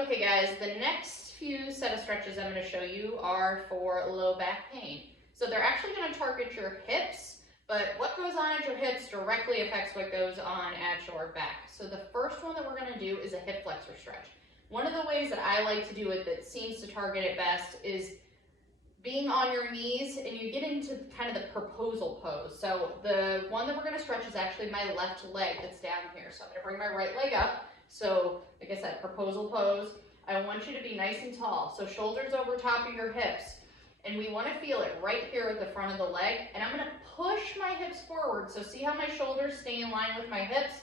Okay guys, the next few set of stretches I'm going to show you are for low back pain. So they're actually going to target your hips, but what goes on at your hips directly affects what goes on at your back. So the first one that we're going to do is a hip flexor stretch. One of the ways that I like to do it that seems to target it best is being on your knees, and you get into kind of the proposal pose. So the one that we're going to stretch is actually my left leg that's down here. So I'm going to bring my right leg up. So like I said, proposal pose. I want you to be nice and tall. So shoulders over top of your hips. And we want to feel it right here at the front of the leg. And I'm going to push my hips forward. So see how my shoulders stay in line with my hips?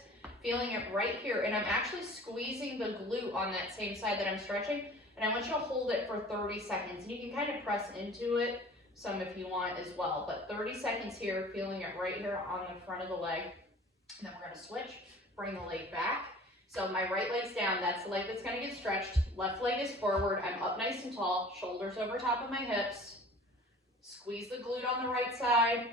Feeling it right here. And I'm actually squeezing the glute on that same side that I'm stretching. And I want you to hold it for 30 seconds. And you can kind of press into it some if you want as well. But 30 seconds here, feeling it right here on the front of the leg. And then we're going to switch, bring the leg back. So my right leg's down, that's the leg that's going to get stretched. Left leg is forward, I'm up nice and tall, shoulders over top of my hips. Squeeze the glute on the right side,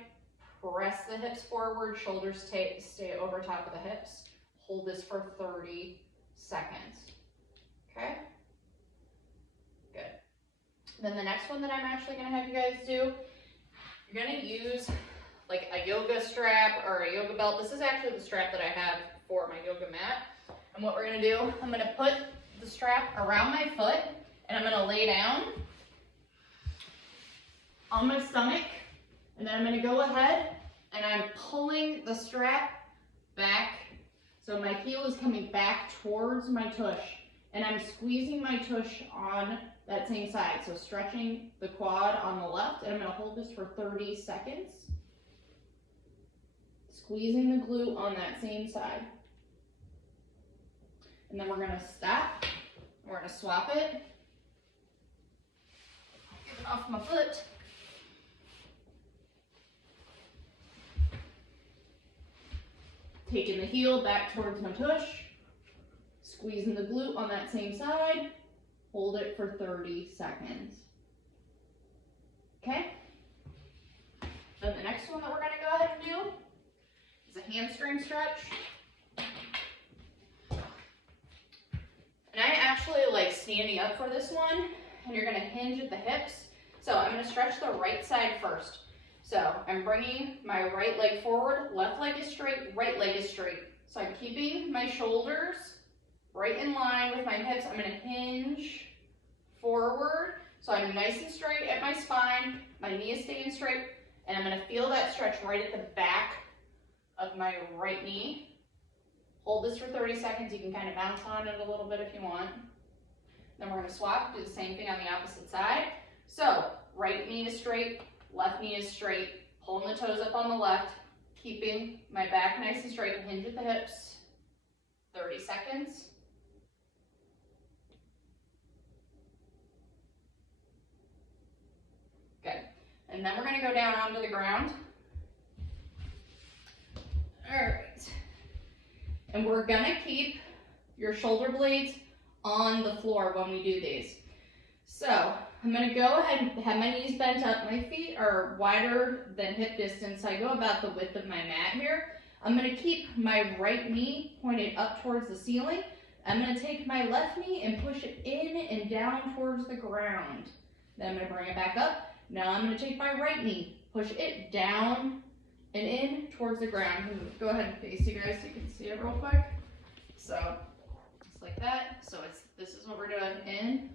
press the hips forward, shoulders stay over top of the hips. Hold this for 30 seconds, okay? Good. Then the next one that I'm actually going to have you guys do, you're going to use like a yoga strap or a yoga belt. This is actually the strap that I have for my yoga mat. And what we're going to do, I'm going to put the strap around my foot and I'm going to lay down on my stomach, and then I'm going to go ahead and I'm pulling the strap back. So my heel is coming back towards my tush, and I'm squeezing my tush on that same side. So stretching the quad on the left, and I'm going to hold this for 30 seconds. Squeezing the glute on that same side. And then we're going to stop. We're going to swap it. Get it off my foot. Taking the heel back towards my tush. Squeezing the glute on that same side. Hold it for 30 seconds. Okay? Then the next one that we're going to go ahead and do is a hamstring stretch. And I actually like standing up for this one, and you're going to hinge at the hips. So I'm going to stretch the right side first. So I'm bringing my right leg forward, left leg is straight, right leg is straight. So I'm keeping my shoulders right in line with my hips. I'm going to hinge forward. So I'm nice and straight at my spine, my knee is staying straight, and I'm going to feel that stretch right at the back of my right knee. Hold this for 30 seconds. You can kind of bounce on it a little bit if you want. Then we're going to swap, do the same thing on the opposite side. So right knee is straight, left knee is straight, pulling the toes up on the left, keeping my back nice and straight, hinge at the hips, 30 seconds. Good. And then we're going to go down onto the ground. All right. And we're gonna keep your shoulder blades on the floor when we do these. So I'm gonna go ahead and have my knees bent up. My feet are wider than hip distance. I go about the width of my mat here. I'm gonna keep my right knee pointed up towards the ceiling. I'm gonna take my left knee and push it in and down towards the ground. Then I'm gonna bring it back up. Now I'm gonna take my right knee, push it down and in towards the ground. Go ahead and face you guys so you can see it real quick. So just like that. So this is what we're doing. In,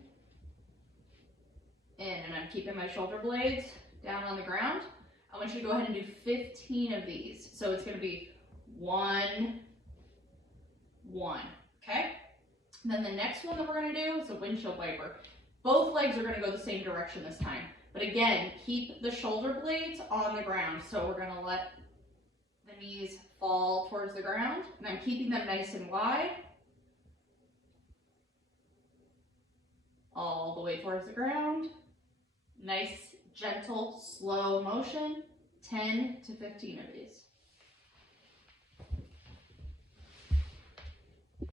and I'm keeping my shoulder blades down on the ground. I want you to go ahead and do 15 of these. So it's going to be 1, 1. Okay. And then the next one that we're going to do is a windshield wiper. Both legs are going to go the same direction this time. But again, keep the shoulder blades on the ground. So we're going to let the knees fall towards the ground. And I'm keeping them nice and wide. All the way towards the ground. Nice, gentle, slow motion. 10 to 15 of these.